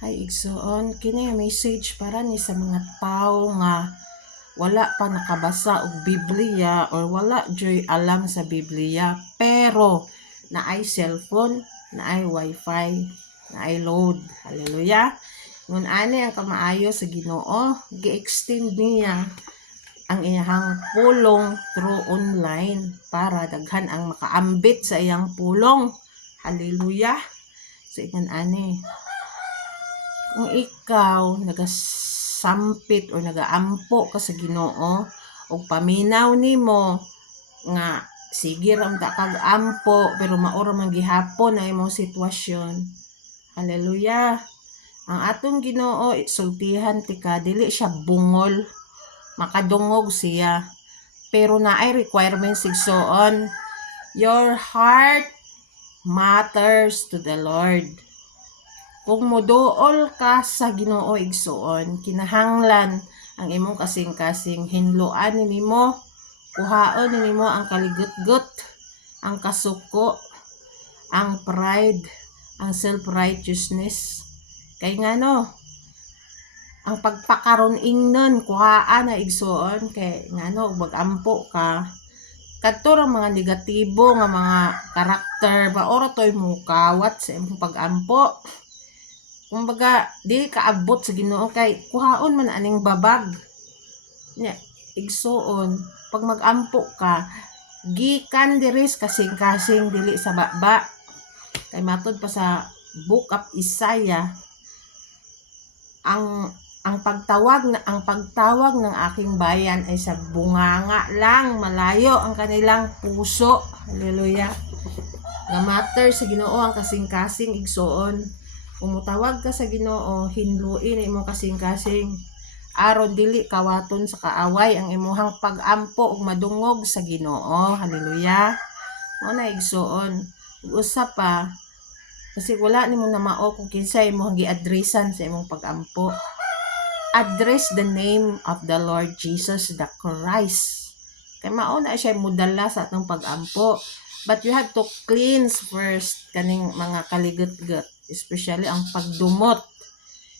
Hay igsoon kini message para ni sa mga tao nga wala pa nakabasa og Biblia or wala joy alam sa Biblia pero naay cellphone, naay wifi, naay load. Hallelujah. Ngun ani ang kamaayo sa Ginoo, gi-extend niya ang iyang pulong through online para daghan ang makaambit sa iyang pulong. Hallelujah. So ingon ani, kung ikaw nagasampit o nagaampo ka sa Ginoo o paminaw nimo nga sige ra unta kag ampo pero maura man gihapon na imong sitwasyon. Hallelujah. Ang atong Ginoo sultihan ti ka dili siya bungol, makadungog siya. Pero naay requirements igsoon. Your heart matters to the Lord. Kung moduol ka sa Ginoo igsoon, kinahanglan ang imong kasing-kasing hinluan nimo, kuhaon nimo ang kaligutgut, ang kasuko, ang pride, ang self-righteousness. Kay ngano, ang pagpakaron ingnon kuhaan na igsoon kay ngano magampo ka kadto ra mga negatibo nga mga karakter maora toy mukawat sa imong pagampo. Kumbaga, di kaabot sa Ginoo kay kuhaon man aning babag. Nya, igsuon, pag magampo ka, gikan diri kasing-kasing dili sa baba. Kay matod pa sa Book of Isaiah, ang pagtawag ng aking bayan ay sa bunganga lang, malayo ang kanilang puso. Hallelujah. Nga matter sa Ginoo ang kasing-kasing igsuon. Kung mutawag ka sa Ginoo, hinluin imong kasing-kasing aron dili kawaton sa kaaway ang imuhang pag-ampo ug madungog sa Ginoo. Hallelujah. Mao na igsuon. Usap pa kasi wala nimo na mao kung kinsa imong gi-addressan sa imong pag-ampo. Address the name of the Lord Jesus the Christ. Kay mao na siya mudala sa atong pag-ampo. But you have to cleanse first kaning mga kaligut-gut, especially ang pagdumot.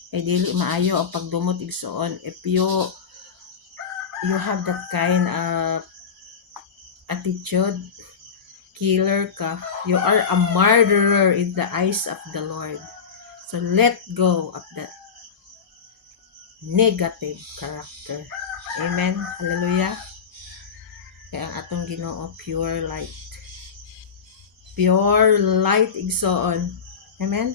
Kay dili maayo ang pagdumot igsoon if you have that kind of attitude, killer ka, you are a murderer in the eyes of the Lord. So let go of that negative character. Amen. Hallelujah. Kaya ang atong Ginoo pure light. Pure light igsoon. Amen.